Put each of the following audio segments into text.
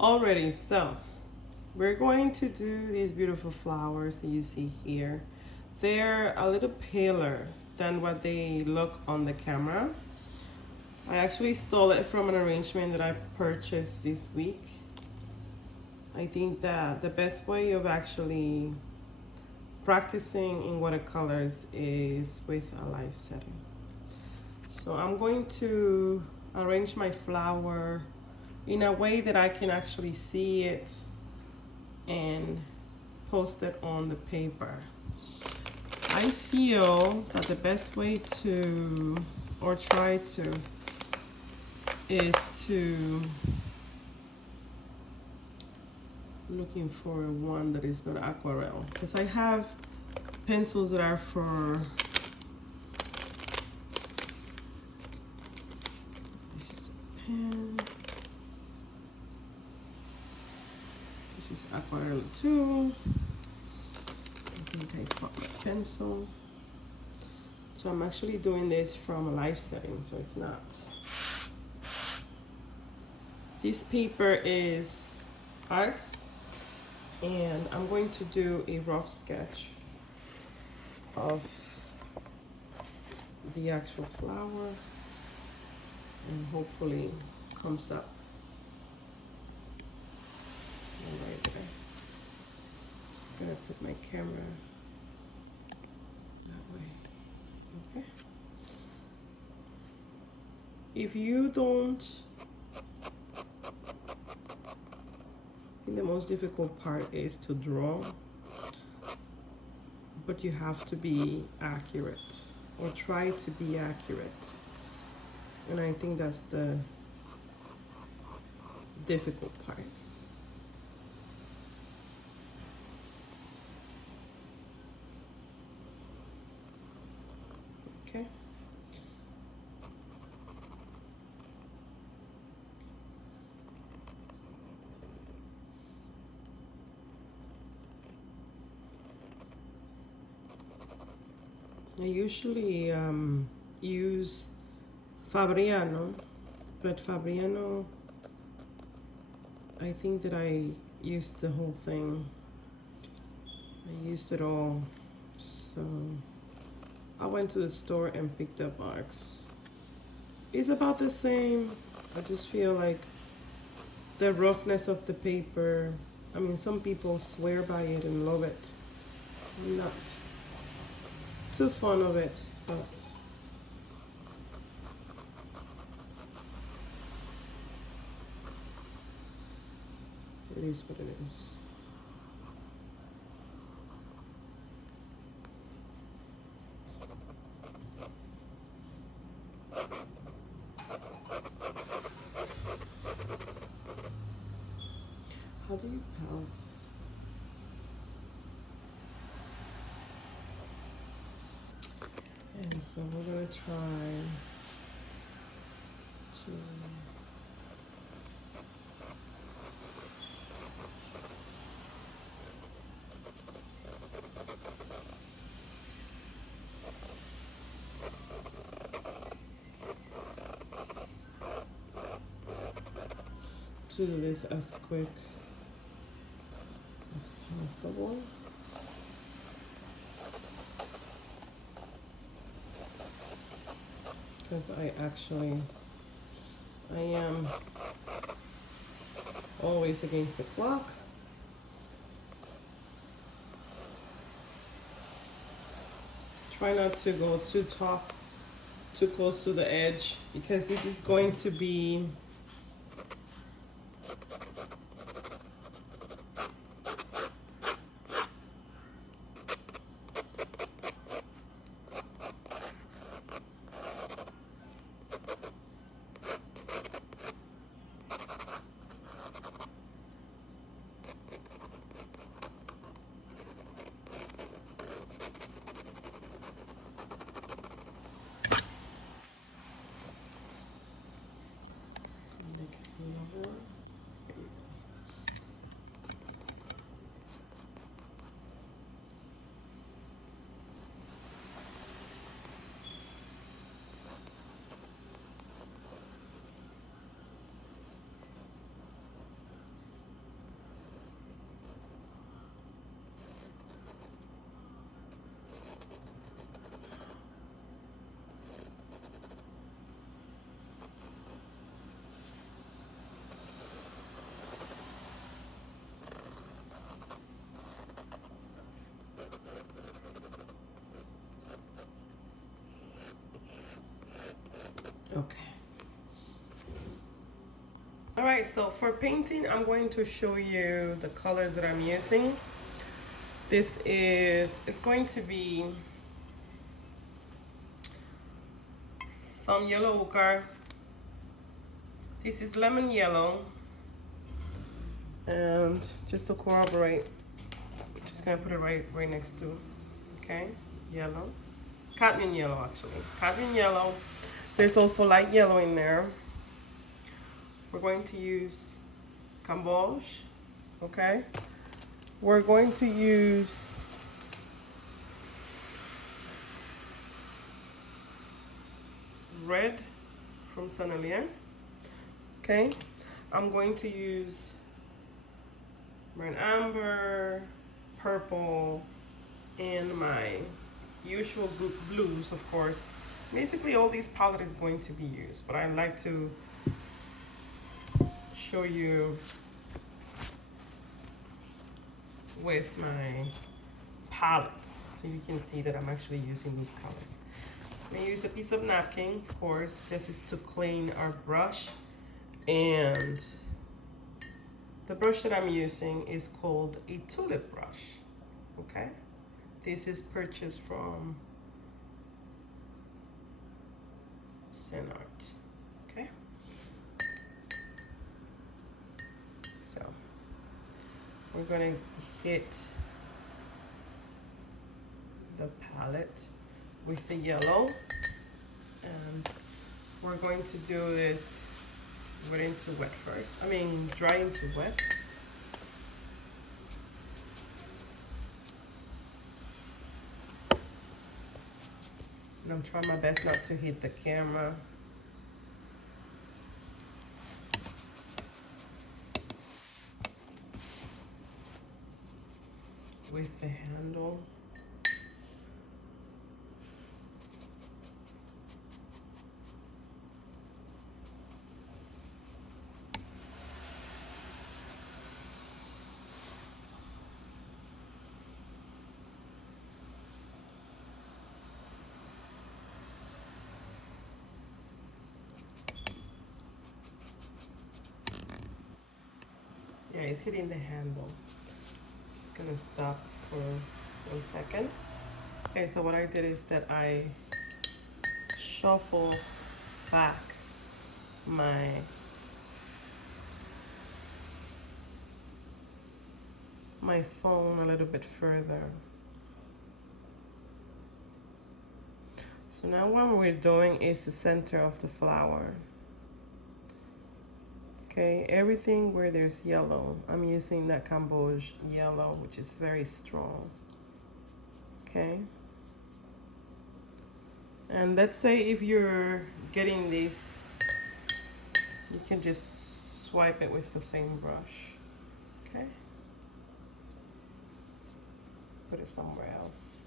Already, so we're going to do these beautiful flowers that you see here. They're a little paler than what they look on the camera. I actually stole it from an arrangement that I purchased this week. I think that the best way of actually practicing in watercolors is with a live setting. So I'm going to arrange my flower in a way that I can actually see it and post it on the paper. I feel that the best way to, or try to, is to looking for one that is not aquarelle, because I have pencils that are for, this is a pen, this is aquarelle too. I think I found my pencil. So I'm actually doing this from a live setting, so it's not. This paper is Arques, and I'm going to do a rough sketch of the actual flower, and hopefully comes up right there. So I'm just gonna put my camera that way. Okay. If you don't, the most difficult part is to draw, but you have to be accurate, or try to be accurate, and I think that's the difficult part. Okay. I usually use Fabriano, but Fabriano, I think that I used the whole thing. I used it all, so I went to the store and picked up Arques. It's about the same. I just feel like the roughness of the paper, I mean, some people swear by it and love it. I'm not too fond of it, but it is what it is. How do you pause? And so we're gonna try to do this as quick as possible. Because I am always against the clock. Try not to go too close to the edge, because this is going to be Okay. All right, so for painting, I'm going to show you the colors that I'm using. It's going to be some yellow ochre. This is lemon yellow. And just to corroborate, I'm just gonna put it right next to, okay, yellow. Cadmium yellow, actually. Cadmium yellow. There's also light yellow in there. We're going to use camboge, okay? We're going to use red from Sennelier, okay? I'm going to use burnt amber, purple, and my usual blues, of course. Basically, all these palette is going to be used, but I like to show you with my palettes so you can see that I'm actually using those colors. I'm gonna use a piece of napkin, of course. This is to clean our brush, and the brush that I'm using is called a tulip brush, okay? This is purchased from Art, okay? So we're gonna hit the palette with the yellow, and we're going to do this wet into wet first. I mean, dry into wet. And I'm trying my best not to hit the camera. With the handle. Yeah, it's hitting the handle. Just gonna stop for 1 second. Okay, so what I did is that I shuffle back my phone a little bit further. So now what we're doing is the center of the flower. Okay, everything where there's yellow, I'm using that camboge yellow, which is very strong. Okay. And let's say if you're getting this, you can just swipe it with the same brush. Okay. Put it somewhere else.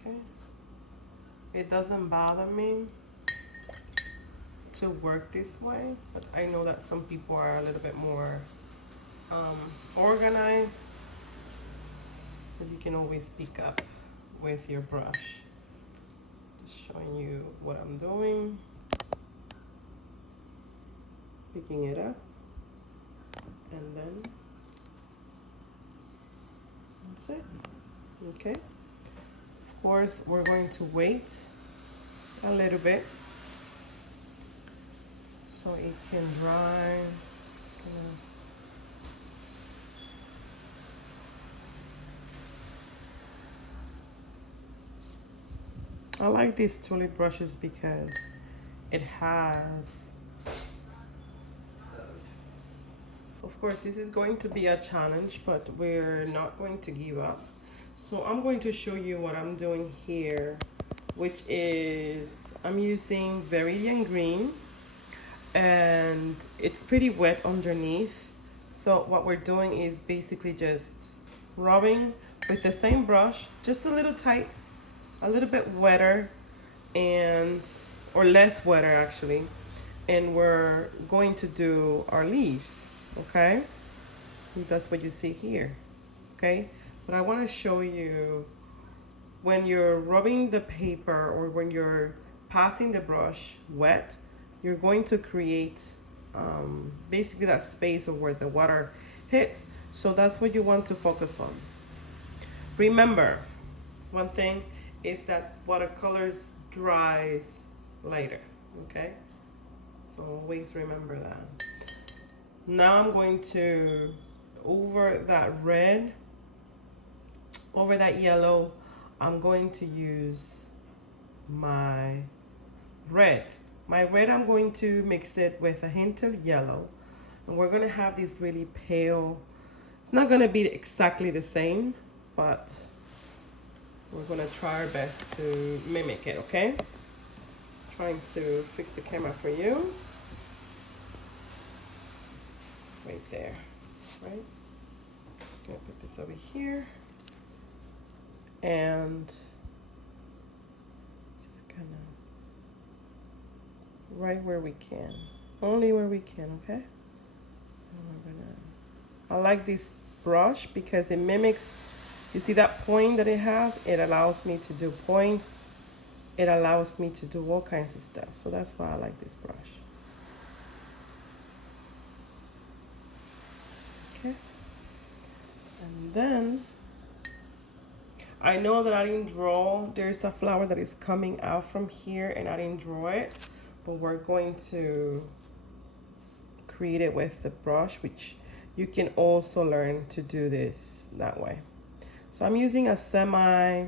Okay. It doesn't bother me to work this way, but I know that some people are a little bit more organized, but you can always speak up with your brush. Just showing you what I'm doing, picking it up, and then that's it. Okay, of course we're going to wait a little bit so it can dry. I like these tulip brushes because it has, of course this is going to be a challenge, but we're not going to give up. So I'm going to show you what I'm doing here, which is I'm using Viridian Green, and it's pretty wet underneath. So what we're doing is basically just rubbing with the same brush, just a little tight, a little bit wetter, and or less wetter actually, and we're going to do our leaves. Okay, that's what you see here. Okay, but I want to show you when you're rubbing the paper or when you're passing the brush wet, you're going to create basically that space of where the water hits. So that's what you want to focus on. Remember, one thing is that watercolors dries later, okay? So always remember that. Now I'm going to, over that red, over that yellow, I'm going to use my red. My red, I'm going to mix it with a hint of yellow. And we're gonna have this really pale, it's not gonna be exactly the same, but we're gonna try our best to mimic it, okay? Trying to fix the camera for you. Right there, right? Just gonna put this over here. And just kind of right where we can, only where we can, okay? And we're gonna, I like this brush because it mimics, you see that point that it has? It allows me to do points. It allows me to do all kinds of stuff. So that's why I like this brush. Okay. And then I know that I didn't draw, there's a flower that is coming out from here and I didn't draw it, but we're going to create it with the brush, which you can also learn to do this that way. So I'm using a semi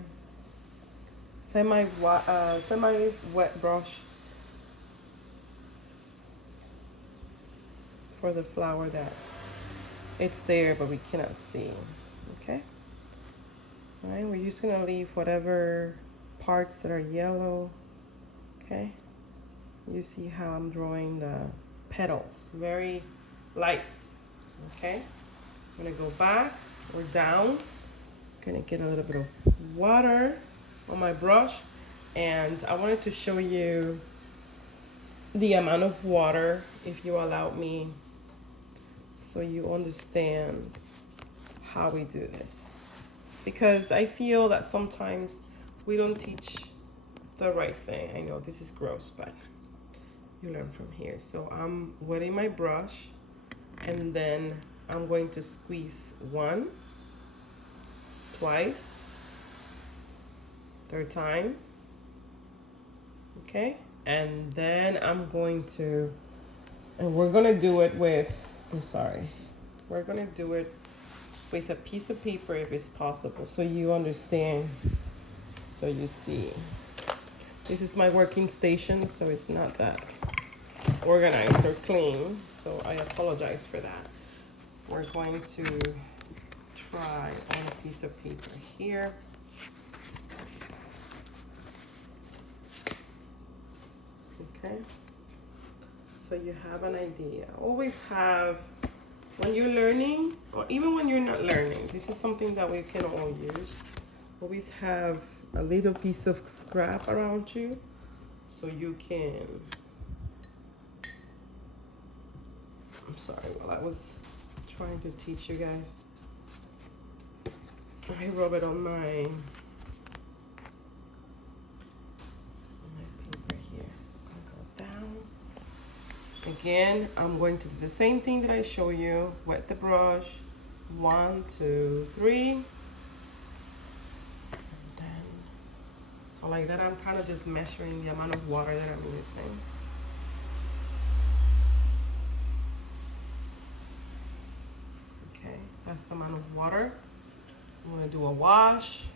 wet brush for the flower that it's there, but we cannot see, okay? All right, we're just gonna leave whatever parts that are yellow, okay? You see how I'm drawing the petals, very light, okay? I'm gonna go back or down. Gonna get a little bit of water on my brush, and I wanted to show you the amount of water, if you allow me, so you understand how we do this. Because I feel that sometimes we don't teach the right thing. I know this is gross, but you learn from here. So I'm wetting my brush, and then I'm going to squeeze one, twice, third time, okay? And then I'm going to, and we're gonna do it with, we're gonna do it with a piece of paper if it's possible, so you understand, so you see. This is my working station, so it's not that organized or clean, so I apologize for that. We're going to try on a piece of paper here. Okay, so you have an idea. Always have, when you're learning, or even when you're not learning, this is something that we can all use. Always have a little piece of scrap around you so you can, I'm sorry, while I was trying to teach you guys, I rub it on my paper here. I'm gonna go down. Again, I'm going to do the same thing that I show you. Wet the brush. 1, 2, 3. And then, so like that, I'm kind of just measuring the amount of water that I'm using. Okay, that's the amount of water. I'm gonna do a wash.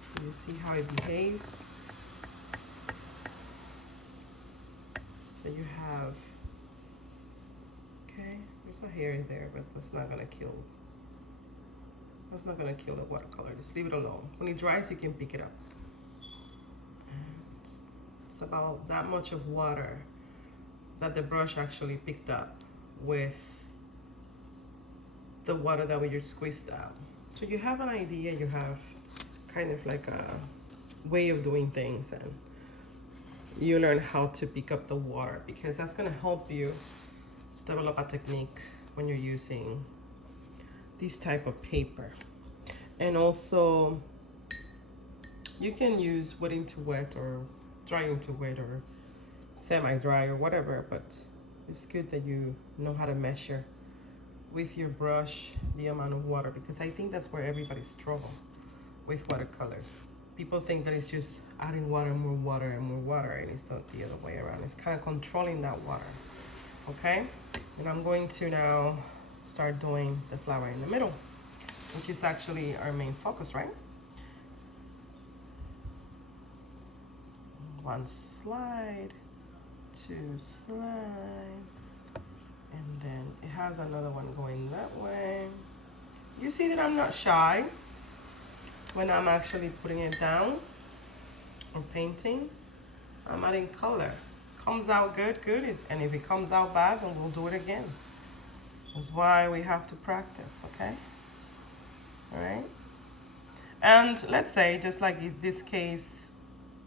So you see how it behaves. So you have, okay, there's a hair there, but that's not gonna kill the watercolor. Just leave it alone. When it dries, you can pick it up. And it's about that much of water that the brush actually picked up with the water that we just squeezed out. So you have an idea, you have kind of like a way of doing things, and you learn how to pick up the water, because that's going to help you develop a technique when you're using this type of paper. And also You can use wetting to wet or drying to wet or semi-dry or whatever, but it's good that you know how to measure with your brush the amount of water, because I think that's where everybody struggles with watercolors. People think that it's just adding water, more water, and more water, and it's not the other way around. It's kind of controlling that water, okay? And I'm going to now start doing the flower in the middle, which is actually our main focus, right? One slide, two slide, and then it has another one going that way. You see that I'm not shy when I'm actually putting it down or painting. I'm adding color. Comes out good, good is, and if it comes out bad, then we'll do it again. That's why we have to practice, okay? All right. And let's say, just like in this case,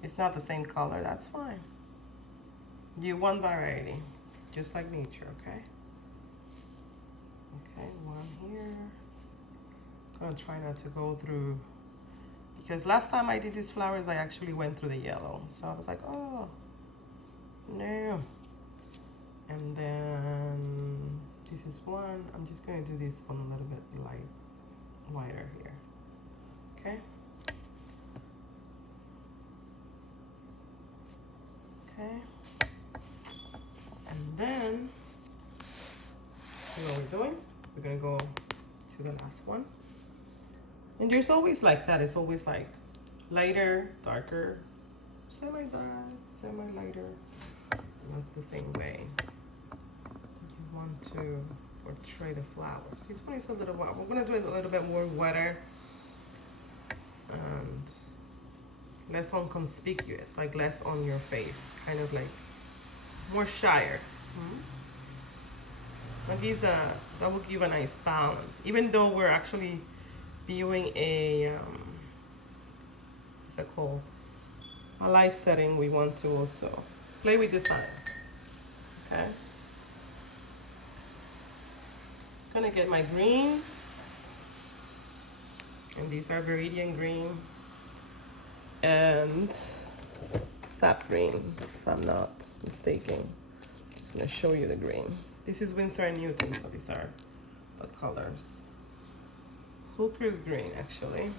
it's not the same color, that's fine. You want variety, just like nature, okay? Okay, one here. I'm gonna try not to go through, because last time I did these flowers, I actually went through the yellow. So I was like, oh, no. And then this is one. I'm just gonna do this one a little bit lighter here, okay? Okay. And then, you know what we're doing? We're gonna go to the last one. And there's always like that. It's always like lighter, darker, semi-dark, semi-lighter. And that's the same way you want to portray the flowers. This one is a little wet. We're gonna do it a little bit more wetter and less inconspicuous, like less on your face, kind of like more shyer. That will give a nice balance, even though we're actually viewing a what's it called, a live setting. We want to also play with design, okay? Gonna get my greens, and these are Viridian green and sap green, if I'm not mistaken. Just gonna show you the green. This is Winsor and Newton, so these are the colors. Hooker's green, actually.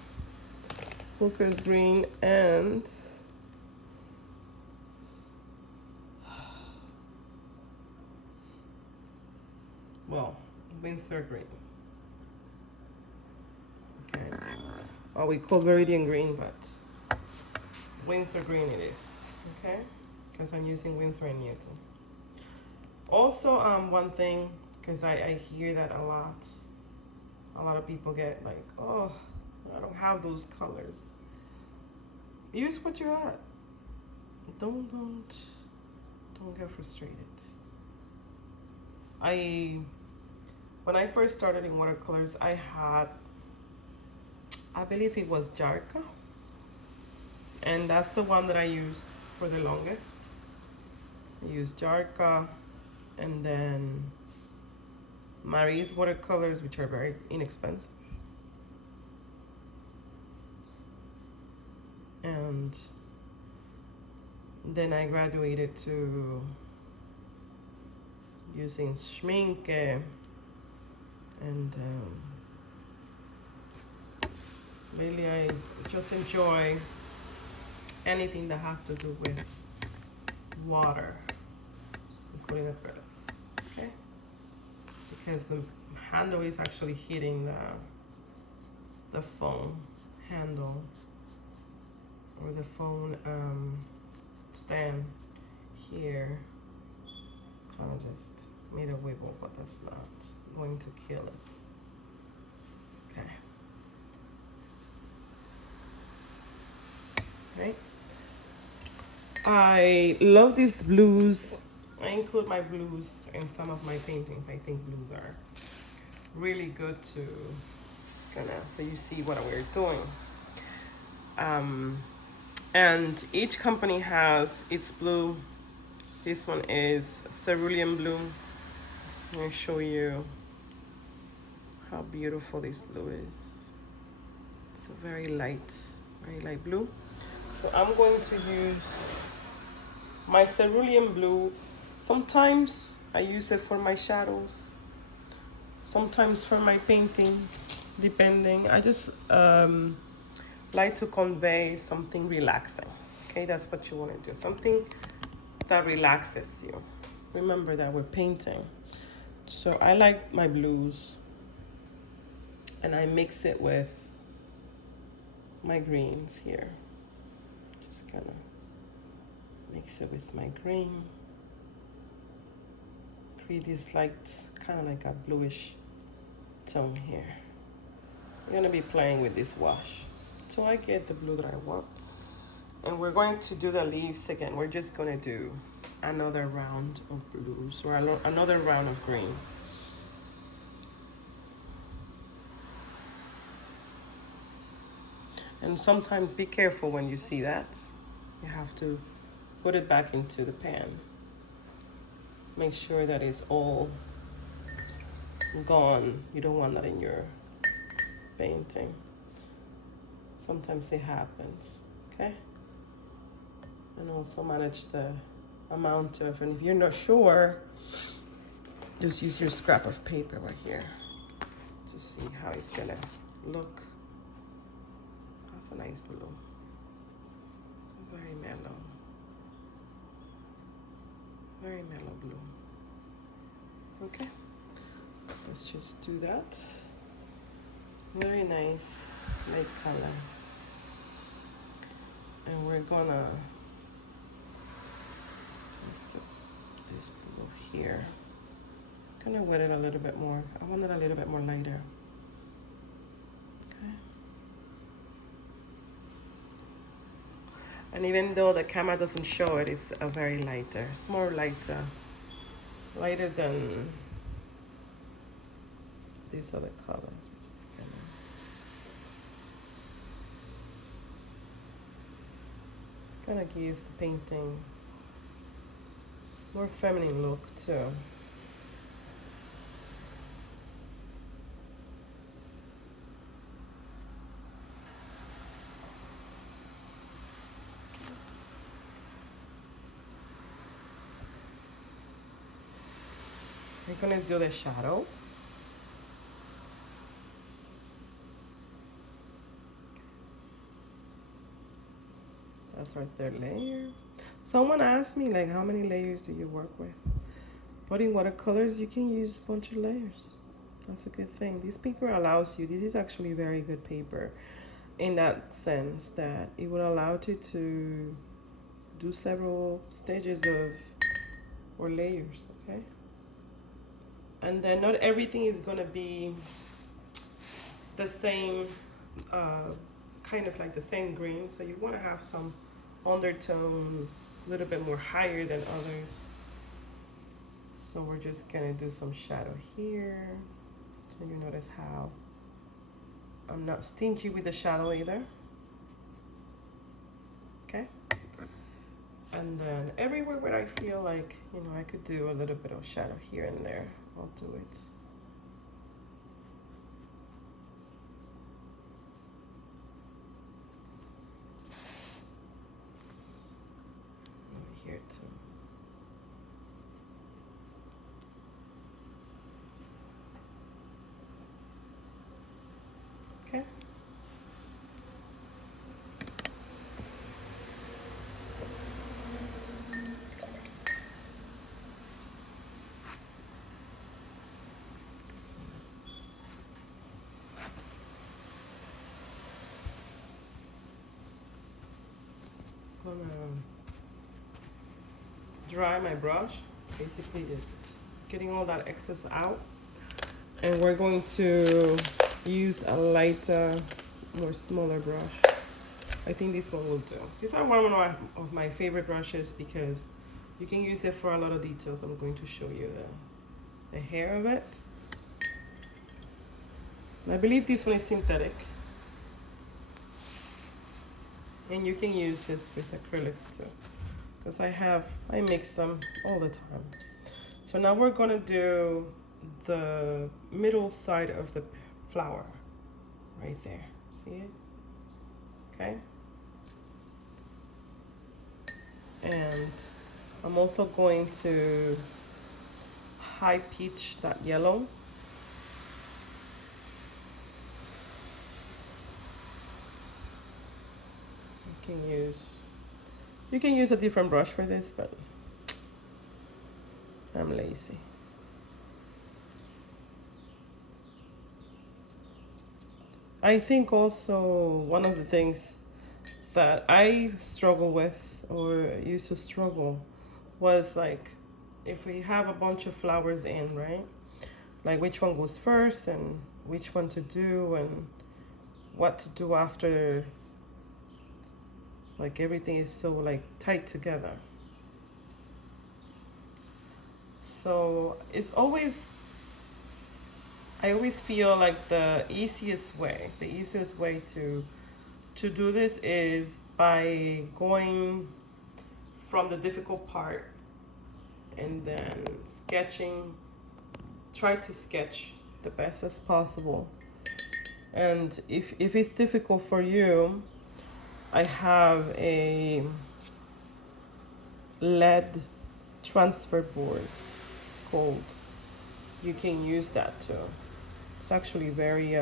Hooker's green and well, Winsor green. Okay. Oh, we call Viridian green, but Winsor green it is, okay? Because I'm using Winsor and Newton. Also, one thing, because I hear that a lot of people get like, oh, I don't have those colors. Use what you got. Don't get frustrated. When I first started in watercolors, I had, I believe it was Arques, and that's the one that I used for the longest. I used Arques, and then Marie's watercolors, which are very inexpensive. And then I graduated to using Schminke, and really I just enjoy anything that has to do with water, including acrylics, okay? Because the handle is actually hitting the phone handle, or the phone stand here. Kind of just made a wiggle, but that's not going to kill us. Okay. Right. I love these blues. I include my blues in some of my paintings. I think blues are really good to just gonna, so you see what we're doing. And each company has its blue. This one is cerulean blue. I'm gonna show you how beautiful this blue is. It's a very light blue. So I'm going to use my cerulean blue. Sometimes I use it for my shadows, sometimes for my paintings, depending. I just like to convey something relaxing. Okay, that's what you want to do, something that relaxes you. Remember that we're painting. So I like my blues, and I mix it with my greens here. Just kind of mix it with my green. Create this light, kind of like a bluish tone here. I'm gonna be playing with this wash so I get the blue that I want. And we're going to do the leaves again. We're just gonna do another round of blues or another round of greens. And sometimes be careful when you see that. You have to put it back into the pan. Make sure that it's all gone. You don't want that in your painting. Sometimes it happens, okay? And also manage the amount of, and if you're not sure, just use your scrap of paper right here. Just see how it's gonna look. That's a nice blue. It's very mellow. Very mellow blue. Okay, let's just do that. Very nice light color. And we're gonna just this blue here. Gonna wet it a little bit more. I want it a little bit more lighter. Okay. And even though the camera doesn't show it, it's a very lighter. It's more lighter than these other colors. Just gonna give the painting more feminine look too. We're gonna do the shadow. That's our third layer. Someone asked me, like, how many layers do you work with? But in watercolors, you can use a bunch of layers. That's a good thing. This paper allows you, this is actually very good paper in that sense that it will allow you to do several stages of, or layers, okay? And then not everything is gonna be the same, kind of like the same green. So you wanna have some undertones, a little bit more higher than others. So we're just gonna do some shadow here. So you notice how I'm not stingy with the shadow either. Okay. And then everywhere where I feel like, you know, I could do a little bit of shadow here and there, I'll do it. Over here too. Okay. Gonna dry my brush, basically just getting all that excess out, and we're going to use a lighter, more smaller brush. I think this one will do. These are one of my favorite brushes because you can use it for a lot of details. I'm going to show you the hair of it. And I believe this one is synthetic. And you can use this with acrylics too, because I mix them all the time. So now we're gonna do the middle side of the flower right there. See it? Okay. And I'm also going to high pitch that yellow. You can use a different brush for this, but I'm lazy. I think also one of the things that I struggle with, or used to struggle, was like if we have a bunch of flowers in, right? Like which one goes first and which one to do and what to do after. Like everything is so like tight together. So it's always, I always feel like the easiest way to do this is by going from the difficult part and then sketching, try to sketch the best as possible. And if it's difficult for you, I have a lead transfer board, it's called. You can use that too. It's actually very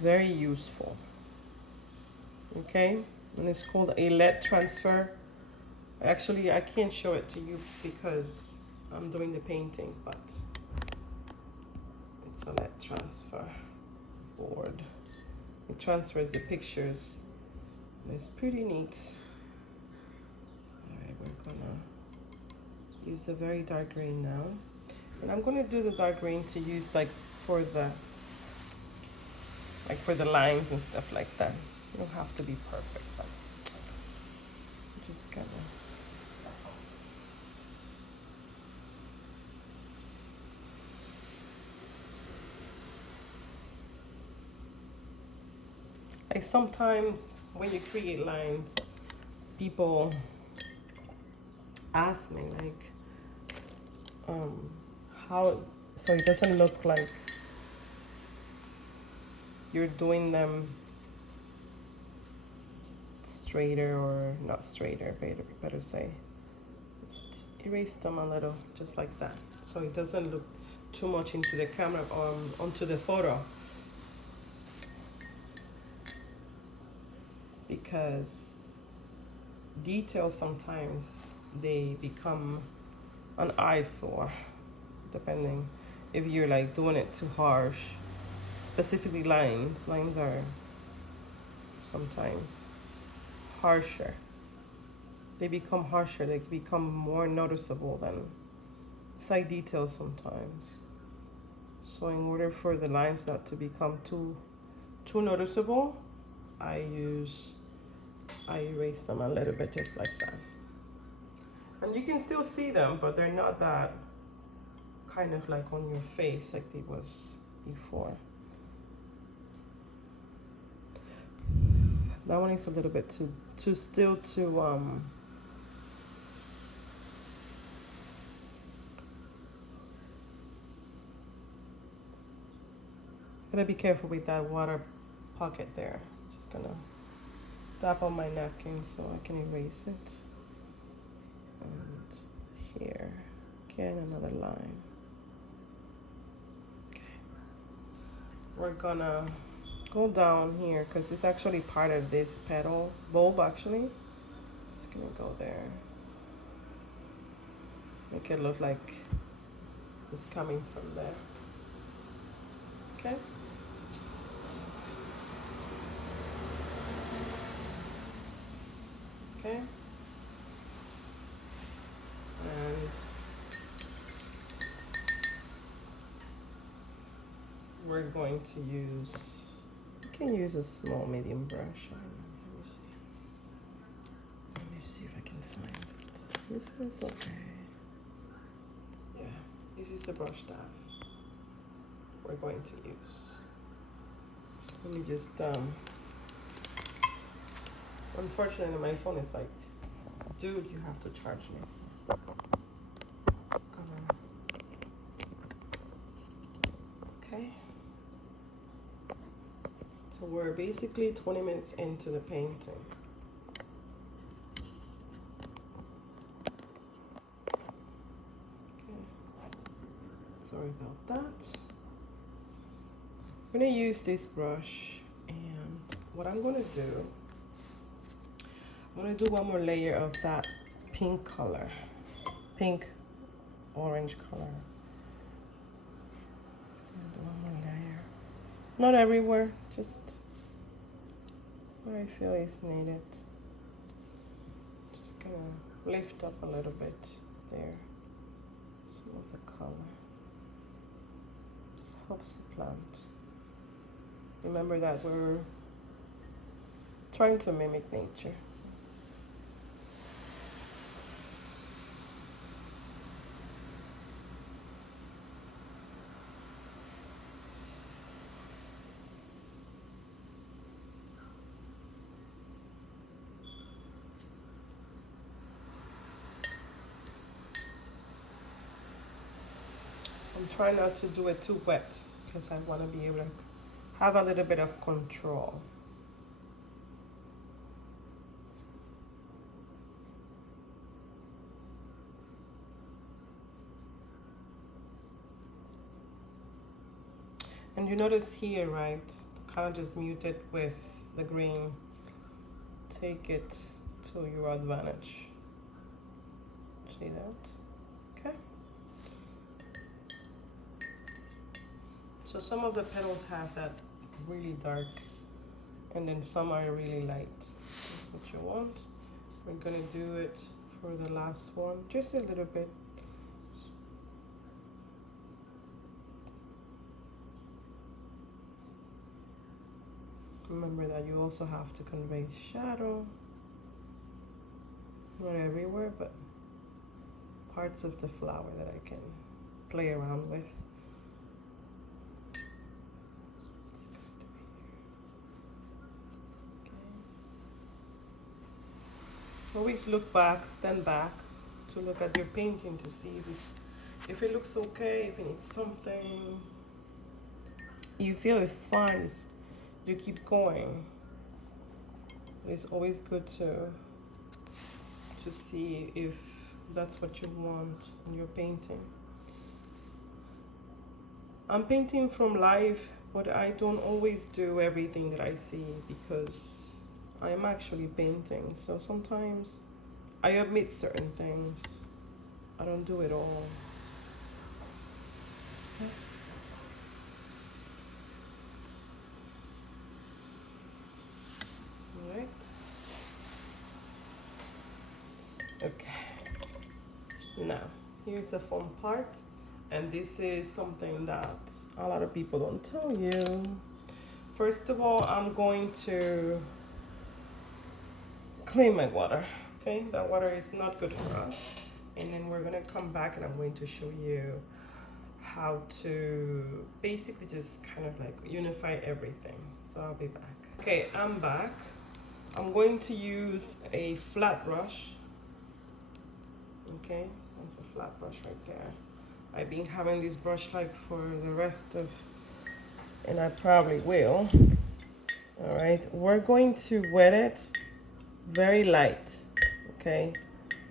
very useful. Okay, and it's called a lead transfer. Actually, I can't show it to you because I'm doing the painting, but it's a lead transfer board. It transfers the pictures. And it's pretty neat. Alright, we're gonna use the very dark green now. And I'm gonna do the dark green to use like for the lines and stuff like that. You don't have to be perfect, but I'm just gonna like sometimes when you create lines, people ask me like how, so it doesn't look like you're doing them straighter, or not straighter, better say. Just erase them a little, just like that, so it doesn't look too much into the camera, onto the photo. Because details sometimes they become an eyesore, depending if you're like doing it too harsh. Specifically lines are sometimes harsher. They become harsher, they become more noticeable than side details sometimes. So in order for the lines not to become too noticeable, I erase them a little bit, just like that. And you can still see them, but they're not that kind of like on your face like it was before. That one is a little bit too gotta be careful with that water pocket there. Just gonna tap on my napkin so I can erase it. And here, again, another line. Okay. We're gonna go down here because it's actually part of this petal bulb actually. Just gonna go there. Make it look like it's coming from there. Okay. Okay. And we're going to use, you can use a small medium brush. Let me see if I can find it. This is okay. Yeah, this is the brush that we're going to use. Let me just unfortunately my phone is like, dude, you have to charge this. Okay. So we're basically 20 minutes into the painting. Sorry about that. I'm gonna use this brush, and what I'm gonna do, I'm gonna do one more layer of that pink color, pink orange color. Just gonna do one more layer. Not everywhere, just where I feel is needed. Just gonna lift up a little bit there. Some of the color. This helps the plant. Remember that we're trying to mimic nature. So. I'm trying not to do it too wet because I want to be able to have a little bit of control. And you notice here, right, kind of just mute it with the green. Take it to your advantage. See that? Okay. So some of the petals have that really dark, and then some are really light. That's what you want. We're gonna do it for the last one, just a little bit. Remember that you also have to convey shadow. Not everywhere, but parts of the flower that I can play around with. Always look back, stand back to look at your painting to see if it looks okay, if it needs something. You feel it's fine, you keep going. It's always good to see if that's what you want in your painting. I'm painting from life, but I don't always do everything that I see because I am actually painting, so sometimes I omit certain things. I don't do it all. All right. Okay. Now, here's the fun part, and this is something that a lot of people don't tell you. First of all, I'm going to clean my water. Okay, that water is not good for us. And then we're gonna come back and I'm going to show you how to basically just kind of like unify everything. So I'll be back. Okay, I'm back. I'm going to use a flat brush. Okay, that's a flat brush right there. I've been having this brush like for the rest of, and I probably will. All right, we're going to wet it very light. Okay,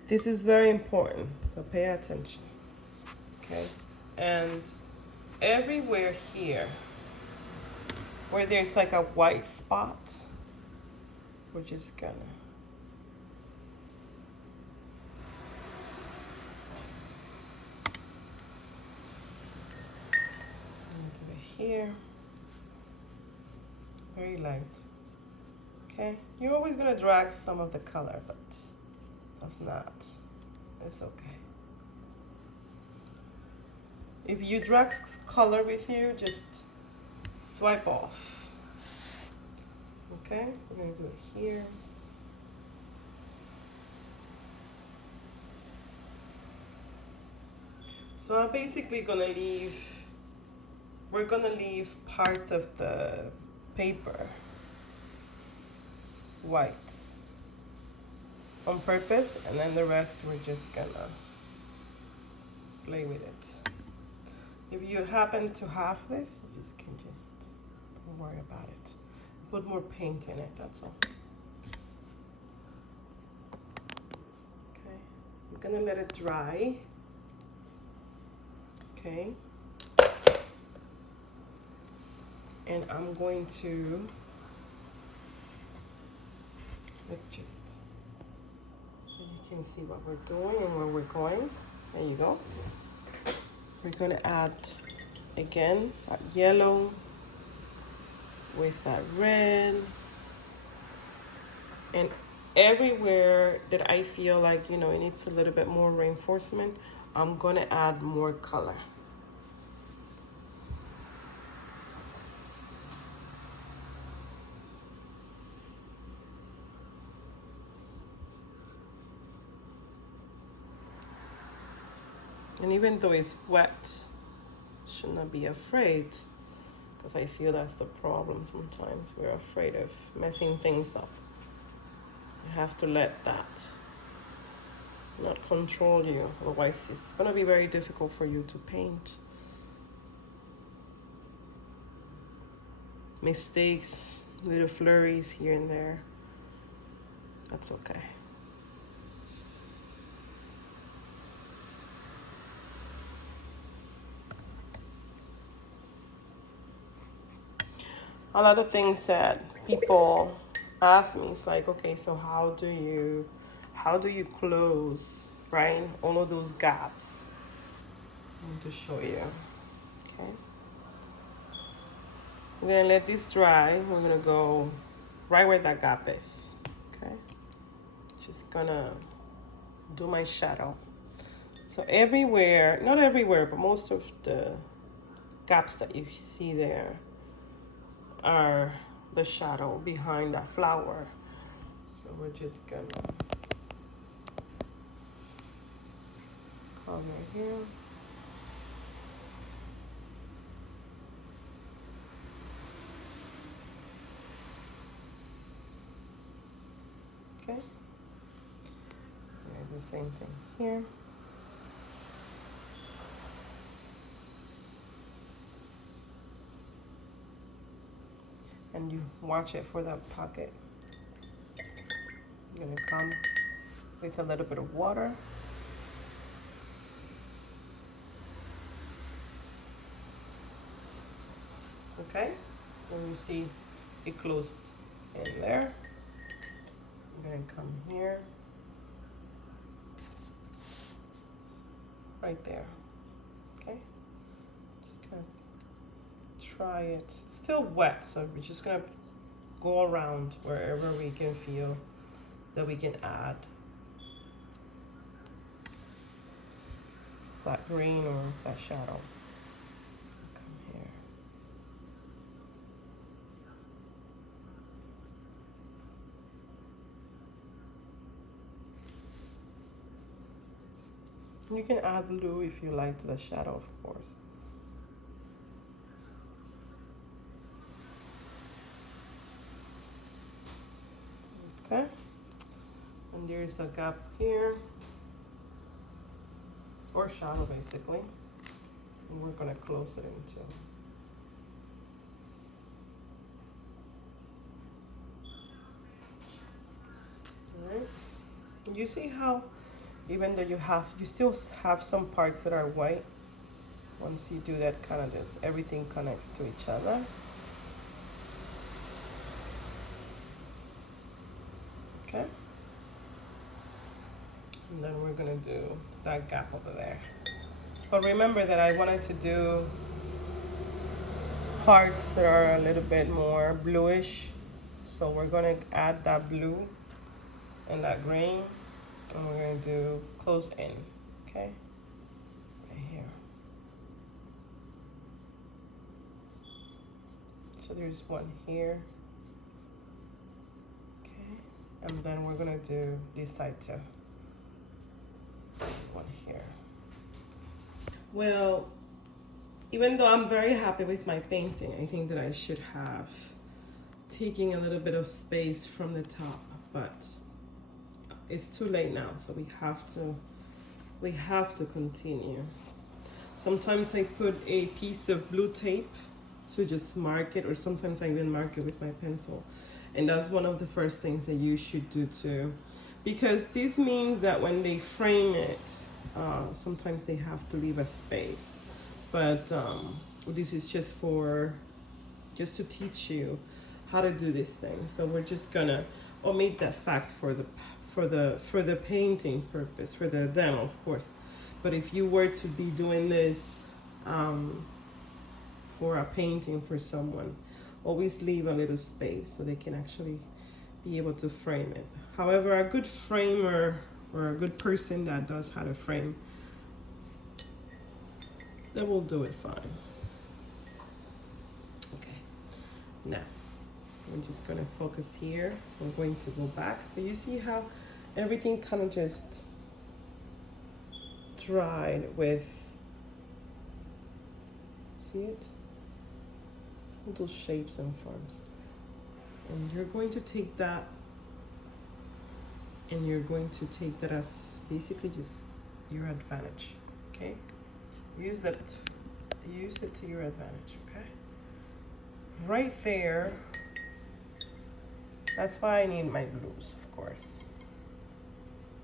this is very important, so pay attention. Okay, and everywhere here where there's like a white spot, we're just gonna into here, very light. Okay, you're always gonna drag some of the color, but that's not, it's okay. If you drag color with you, just swipe off. Okay, we're gonna do it here. So I'm basically gonna leave, we're gonna leave parts of the paper white on purpose, and then the rest we're just gonna play with it. If you happen to have this, you just can just don't worry about it. Put more paint in it, that's all. Okay, we're gonna let it dry. Okay, And I'm going to, let's just, so you can see what we're doing and where we're going. There you go. We're gonna add, again, that yellow with that red. And everywhere that I feel like, you know, it needs a little bit more reinforcement, I'm gonna add more color. And even though it's wet, should not be afraid, because I feel that's the problem sometimes. We're afraid of messing things up. You have to let that not control you, otherwise it's going to be very difficult for you to paint. Mistakes, little flurries here and there, that's okay. A lot of things that people ask me is like, okay, so how do you close, right, all of those gaps? I'm going to show you. Okay, we're gonna let this dry. We're gonna go right where that gap is. Okay, just gonna do my shadow. So everywhere, not everywhere, but most of the gaps that you see there are the shadow behind that flower. So we're just gonna come right here. Okay. The same thing here. And you watch it for that pocket. I'm gonna come with a little bit of water. Okay, and you see it closed in there. I'm gonna come here, right there. Okay, just gonna try it. It's still wet, so we're just gonna go around wherever we can feel that we can add that green or that shadow. Come here. You can add blue if you like to the shadow, of course. Okay, and there's a gap here, or shadow basically, and we're gonna close it into. All right, you see how even though you still have some parts that are white, once you do that kind of this, everything connects to each other. Okay, and then we're gonna do that gap over there. But remember that I wanted to do parts that are a little bit more bluish, so we're gonna add that blue and that green, and we're gonna do close in. Okay, right here. So there's one here. And then we're gonna do this side too. One here. Well, even though I'm very happy with my painting, I think that I should have taken a little bit of space from the top, but it's too late now, so we have to continue. Sometimes I put a piece of blue tape to just mark it, or sometimes I even mark it with my pencil. And that's one of the first things that you should do too, because this means that when they frame it, sometimes they have to leave a space. But this is just for just to teach you how to do this thing. So we're just gonna omit that fact for the painting purpose, for the demo, of course. But if you were to be doing this for a painting for someone, always leave a little space so they can actually be able to frame it. However, a good framer or a good person that knows how to frame, that will do it fine. Okay, now I'm just gonna focus here. I'm going to go back. So you see how everything kind of just dried with, see it? Little shapes and forms. And you're going to take that and you're going to take that as basically just your advantage, okay? Use it to your advantage, okay? Right there, that's why I need my blues, of course.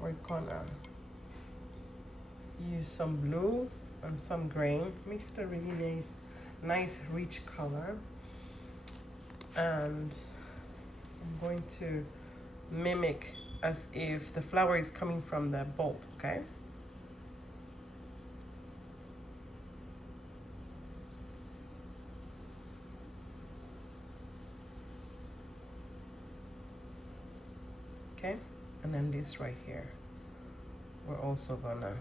We're gonna use some blue and some green, makes it a really nice rich color. And I'm going to mimic as if the flower is coming from the bulb, okay? Okay, and then this right here, we're also gonna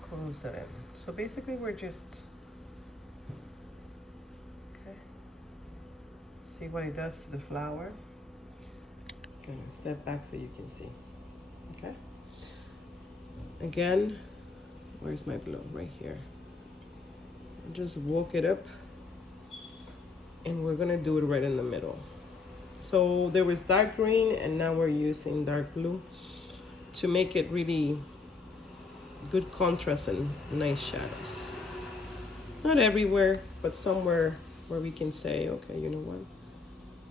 close it in. So basically we're just, okay, see what it does to the flower. Just gonna step back so you can see, okay? Again, where's my blue? Right here. Just walk it up and we're gonna do it right in the middle. So there was dark green and now we're using dark blue to make it really good contrast and nice shadows. Not everywhere, but somewhere where we can say, okay, you know what?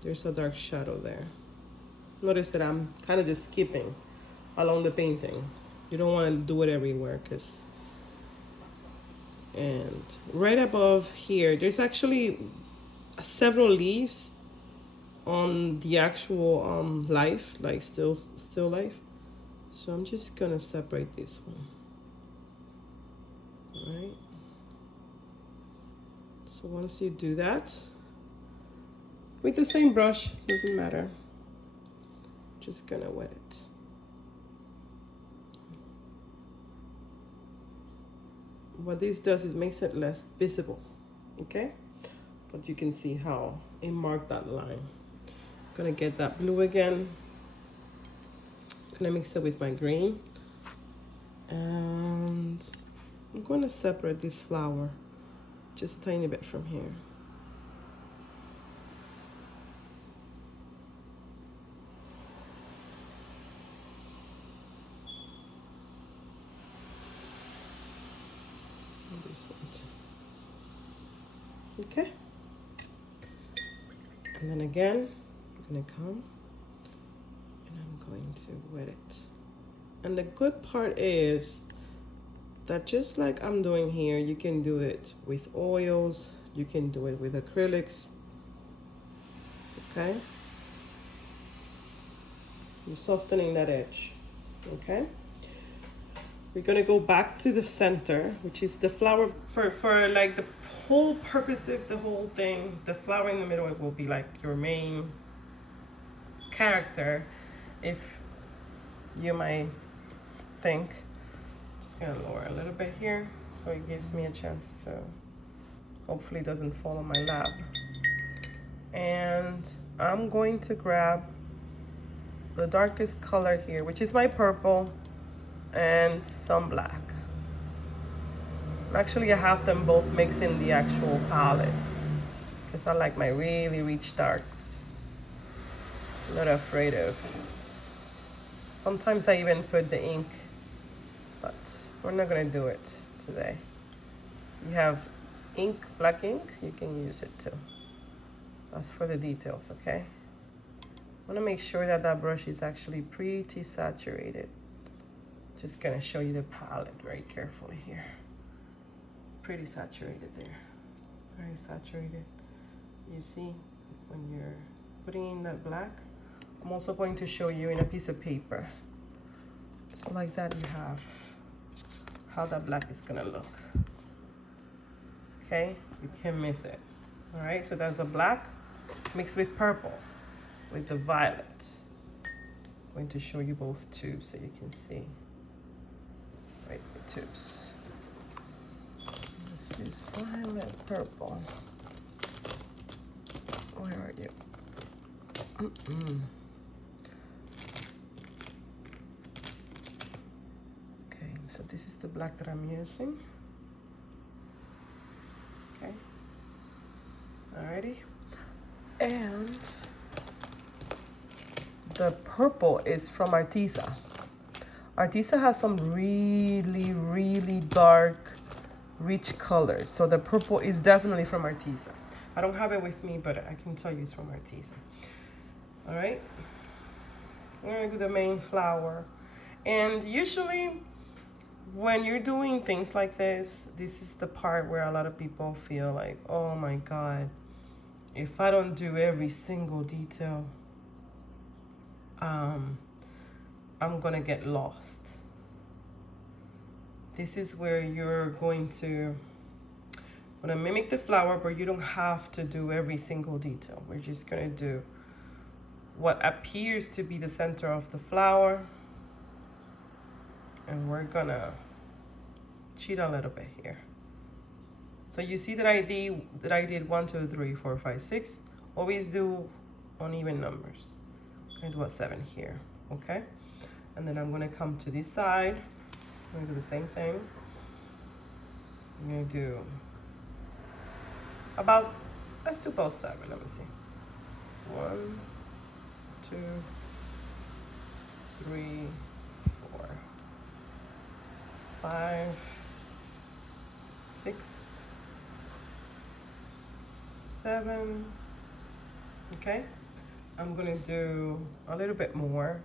There's a dark shadow there. Notice that I'm kind of just skipping along the painting. You don't want to do it everywhere and right above here, there's actually several leaves on the actual life, like still life. So I'm just gonna separate this one. All right. So once you do that, with the same brush, doesn't matter. Just gonna wet it. What this does is makes it less visible, okay? But you can see how it marked that line. Gonna get that blue again. Gonna mix it with my green. And I'm gonna separate this flower just a tiny bit from here. And this one too. Okay. And then again, I'm gonna come and I'm going to wet it. And the good part is that just like I'm doing here, you can do it with oils, you can do it with acrylics, okay? You're softening that edge, okay? We're gonna go back to the center, which is the flower, for like the whole purpose of the whole thing, the flower in the middle, it will be like your main character, if you might think. Just gonna lower a little bit here so it gives me a chance to, hopefully it doesn't fall on my lap. And I'm going to grab the darkest color here, which is my purple, and some black. Actually, I have them both mixed in the actual palette because I like my really rich darks. I'm not afraid of. Sometimes I even put the ink, but we're not gonna do it today. You have ink, black ink, you can use it too. That's for the details, okay? I wanna make sure that that brush is actually pretty saturated. Just gonna show you the palette very carefully here. Pretty saturated there. very saturated. You see, when you're putting in that black, I'm also going to show you in a piece of paper. So like that, you have how that black is gonna look. Okay, you can't miss it. All right, so that's a black mixed with purple with the violet. I'm going to show you both tubes so you can see. Right, the tubes. This is violet purple. Where are you? Okay, so this is the black that I'm using. Okay. Alrighty. And the purple is from Arteza. Arteza has some really, really dark, rich colors. So the purple is definitely from Arteza. I don't have it with me, but I can tell you it's from Arteza. All right. We're gonna do the main flower. And usually when you're doing things like this is the part where a lot of people feel like, oh my God, if I don't do every single detail, I'm gonna get lost. This is where you're going to mimic the flower, but you don't have to do every single detail. We're just gonna do what appears to be the center of the flower, and we're gonna cheat a little bit here. So you see that I did 1, 2, 3, 4, 5, 6. Always do uneven numbers. I'm gonna do a 7 here, okay? And then I'm gonna come to this side. I'm gonna do the same thing. I'm gonna do about, let's do both 7, let me see. 1, 2, 3, 4, 5, 6, 7. Okay, I'm gonna do a little bit more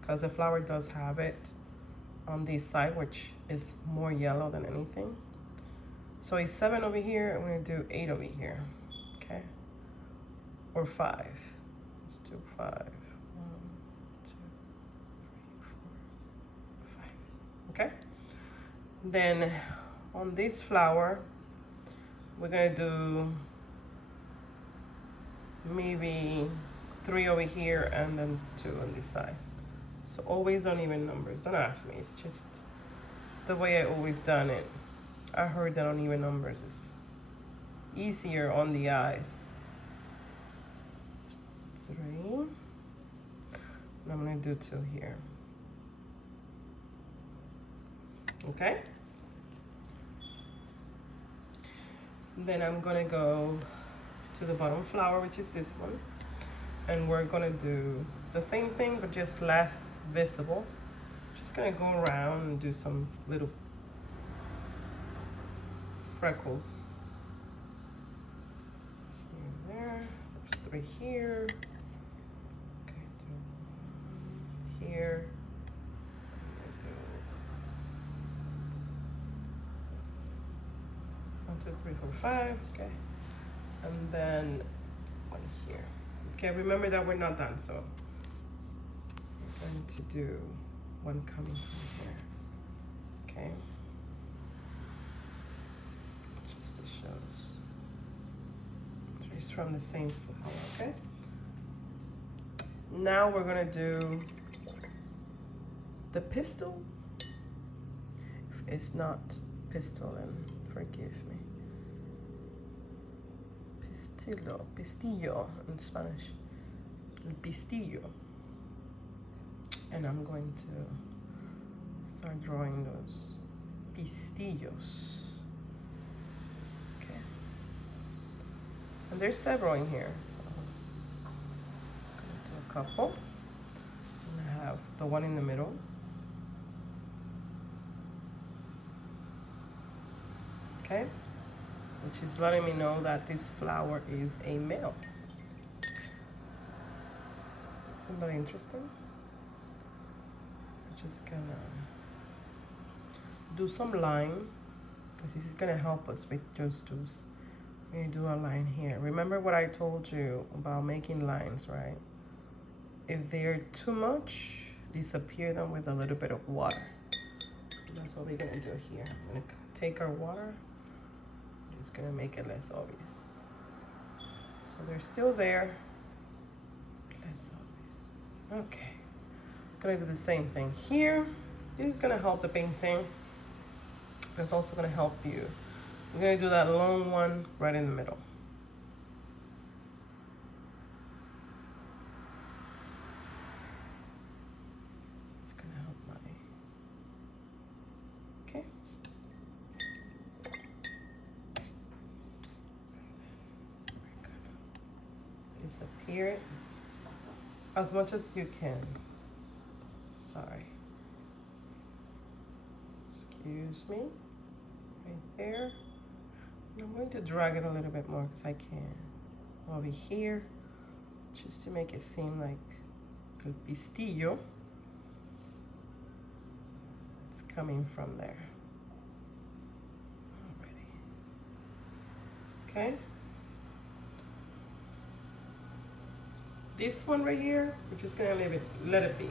because the flower does have it on this side, which is more yellow than anything. So it's 7 over here. I'm gonna do 8 over here. Okay, or 5. Let's do 5. 1, 2, 3, 4, 5. Okay. Then on this flower, we're gonna do maybe 3 over here and then 2 on this side. So always uneven numbers. Don't ask me. It's just the way I always done it. I heard that uneven numbers is easier on the eyes. 3. And I'm gonna do 2 here. Okay. Then I'm gonna go to the bottom flower, which is this one, and we're gonna do the same thing but just less visible. Just gonna go around and do some little freckles here and there. There's 3 here. Okay, 2 here. 1, 2, 3, 4, 5. Okay, and then 1 here. Okay, remember that we're not done, so we're going to do 1 coming from here. Okay, just to shows it's from the same flower. Okay, now we're gonna do the pistil. If it's not pistil, then forgive me. Pistillo in Spanish. El pistillo. And I'm going to start drawing those pistillos. Okay. And there's several in here, so I'm going to do a couple. And I have the one in the middle. Okay. Which is letting me know that this flower is a male. Somebody interested? I'm just gonna do some line because this is gonna help us with those We do a line here. Remember what I told you about making lines, right? If they're too much, disappear them with a little bit of water. That's what we're gonna do here. I'm gonna take our water, just gonna make it less obvious. So they're still there, less obvious. Okay, gonna do the same thing here. This is gonna help the painting. It's also gonna help you. We're gonna do that long one right in the middle. It's gonna help my, okay. We're gonna disappear it as much as you can. Sorry. Excuse me. Right there. And I'm going to drag it a little bit more because I can. Over here, just to make it seem like el pistillo. It's coming from there. Already. Okay. This one right here, we're just gonna let it be.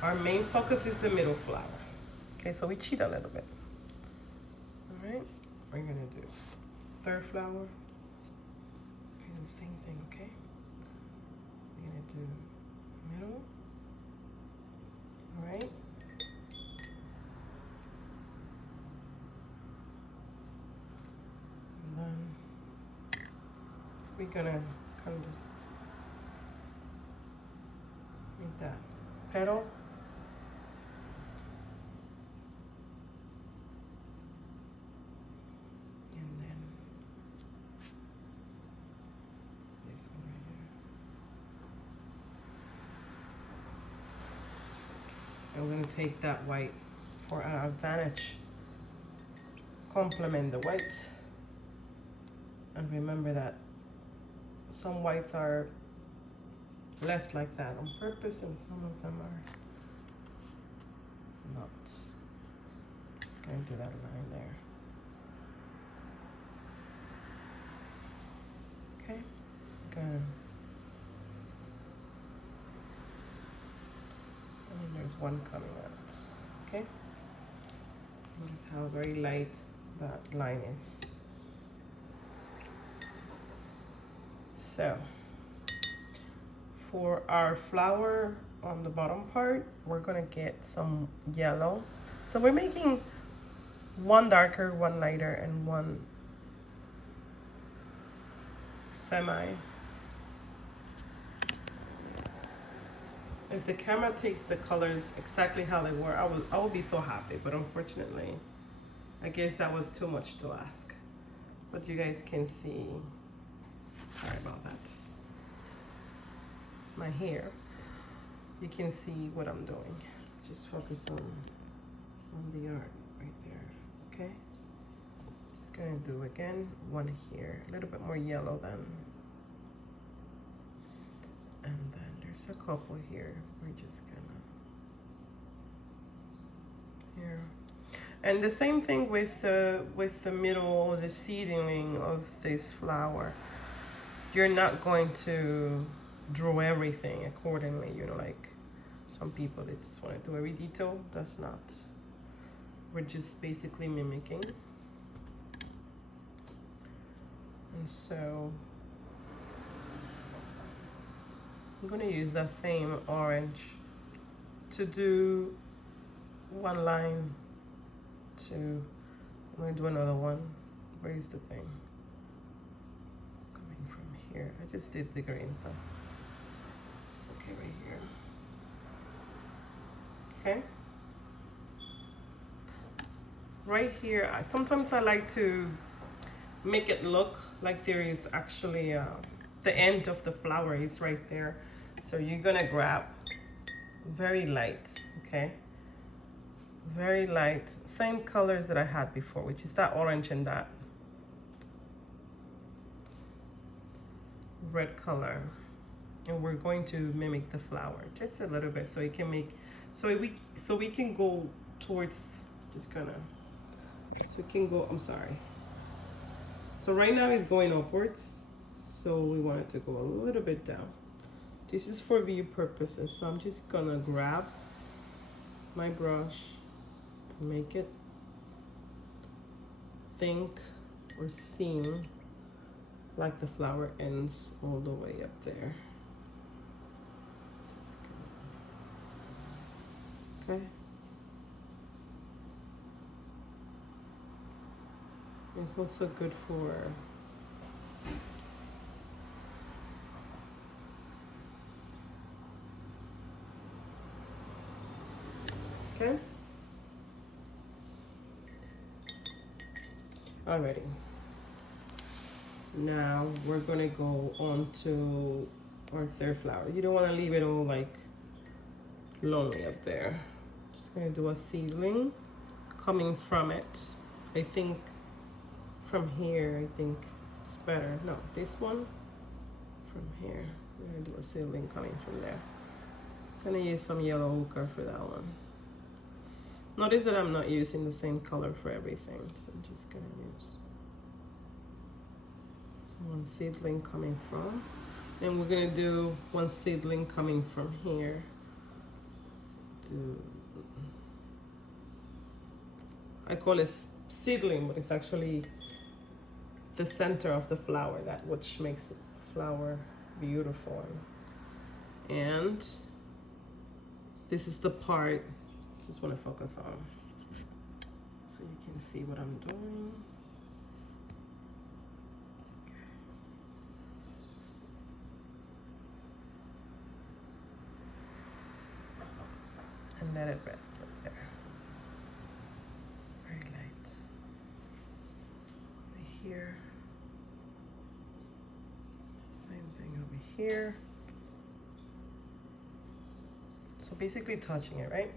Our main focus is the middle flower. Okay, so we cheat a little bit. All right, we're gonna do third flower. We're gonna do the same thing, okay? We're gonna do middle. All right. And then we're gonna kind of just make that petal. And we're going to take that white for our advantage. Complement the white. And remember that some whites are left like that on purpose and some of them are not. Just going to do that line there. Okay, good. And there's one coming out. Okay. Notice how very light that line is. So for our flower on the bottom part, we're gonna get some yellow. So we're making one darker, one lighter, and one semi. If the camera takes the colors exactly how they were, I would be so happy, but unfortunately, I guess that was too much to ask. But you guys can see, sorry about that, my hair. You can see what I'm doing. Just focus on the art right there, okay? Just gonna do again, one here, a little bit more yellow than, and then there's a couple here. We're just gonna, here. And the same thing with the middle, the seedling of this flower. You're not going to draw everything accordingly, you know, like some people, they just want to do every detail. That's not, we're just basically mimicking. And so I'm going to use that same orange to do one line. I'm going to do another one. Where is the thing? Coming from here. I just did the green though. Okay, right here. Okay. Right here, sometimes I like to make it look like there is actually the end of the flower is right there. So you're gonna grab very light, okay? Very light, same colors that I had before, which is that orange and that red color. And we're going to mimic the flower just a little bit so it can make, so we can go towards, just gonna, so we can go, I'm sorry. So right now it's going upwards, so we want it to go a little bit down. This is for view purposes, so I'm just gonna grab my brush and make it think or seem like the flower ends all the way up there. Okay. It's also good for okay. Alrighty. Now we're gonna go on to our third flower. You don't want to leave it all like lonely up there. Just gonna do a seedling coming from it. I think from here, I think it's better. No, this one from here. I'm gonna do a seedling coming from there. I'm gonna use some yellow ochre for that one. Notice that I'm not using the same color for everything, so I'm just gonna use one seedling coming from, and we're gonna do one seedling coming from here. I call it seedling, but it's actually the center of the flower, that which makes the flower beautiful. And this is the part I just want to focus on, so you can see what I'm doing. And let it rest right there. Very light. Over here. Same thing over here. So basically touching it, right?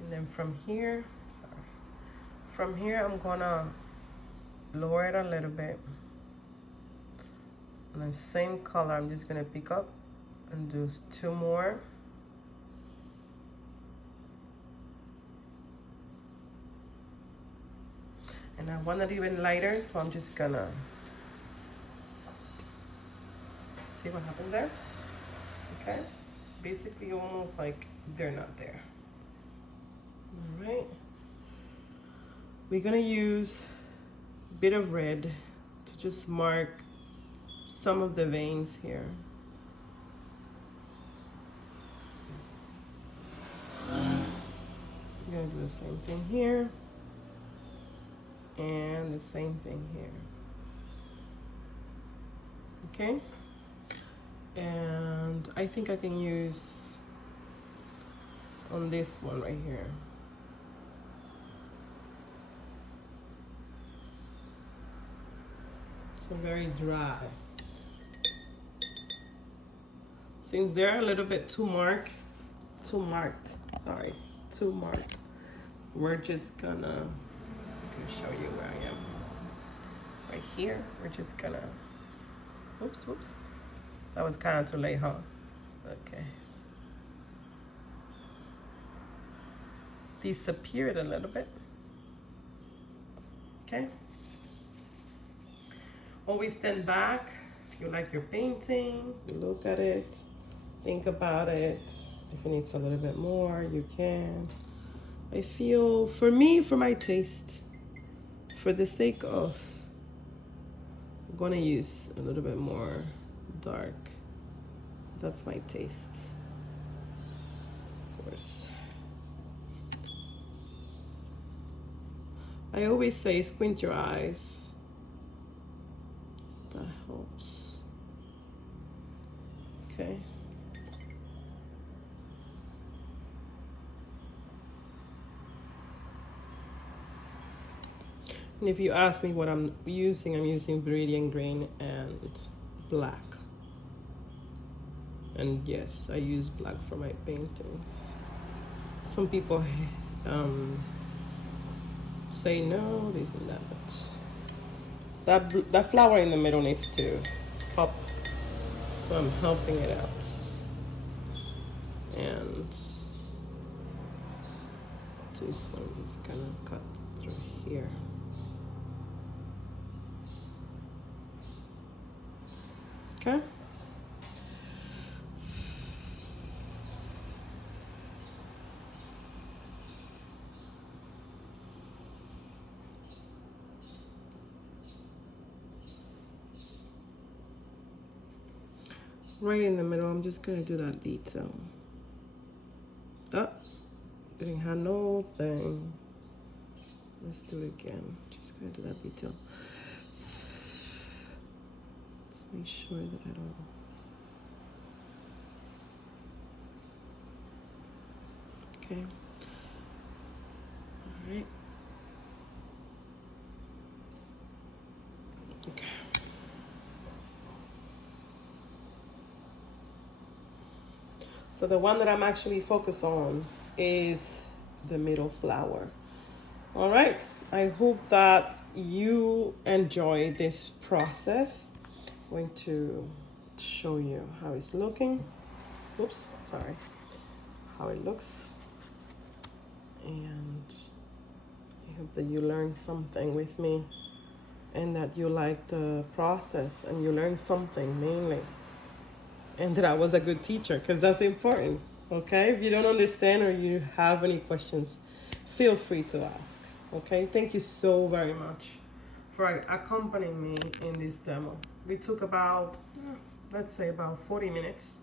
And then from here, I'm gonna lower it a little bit. And the same color, I'm just gonna pick up and do 2 more. And I want it even lighter, so I'm just gonna see what happens there. Okay, basically almost like they're not there. All right, we're gonna use a bit of red to just mark some of the veins here. I'm gonna do the same thing here and the same thing here. Okay, and I think I can use on this one right here. So very dry. Since they're a little bit too marked, we're just gonna show you where I am. Right here, we're just gonna, whoops. That was kind of too late, huh? Okay. Disappear it a little bit. Okay. Always stand back. If you like your painting, you look at it. Think about it. If it needs a little bit more, you can. I feel, for me, for my taste, for the sake of, I'm gonna use a little bit more dark. That's my taste, of course. I always say squint your eyes. That helps. Okay. And if you ask me what I'm using Viridian green and black. And yes, I use black for my paintings. Some people say no, this and that, but that flower in the middle needs to pop, so I'm helping it out. And This one is gonna cut through here. Okay. Right in the middle, I'm just gonna do that detail. Oh, didn't have no thing. Let's do it again. Just gonna do that detail. Let's make sure that I don't. Okay. All right. Okay. So the one that I'm actually focused on is the middle flower. All right, I hope that you enjoy this process. I'm going to show you how it's looking. Oops, sorry. How it looks. And I hope that you learned something with me and that you like the process and you learned something mainly. And that I was a good teacher, because that's important. Okay, if you don't understand or you have any questions, feel free to ask. Okay, thank you so very much for accompanying me in this demo. We took about, let's say about 40 minutes.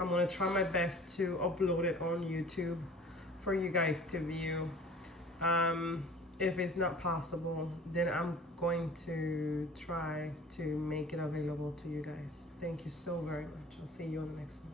I'm gonna try my best to upload it on YouTube for you guys to view. If it's not possible, then I'm going to try to make it available to you guys. Thank you so very much. I'll see you on the next one.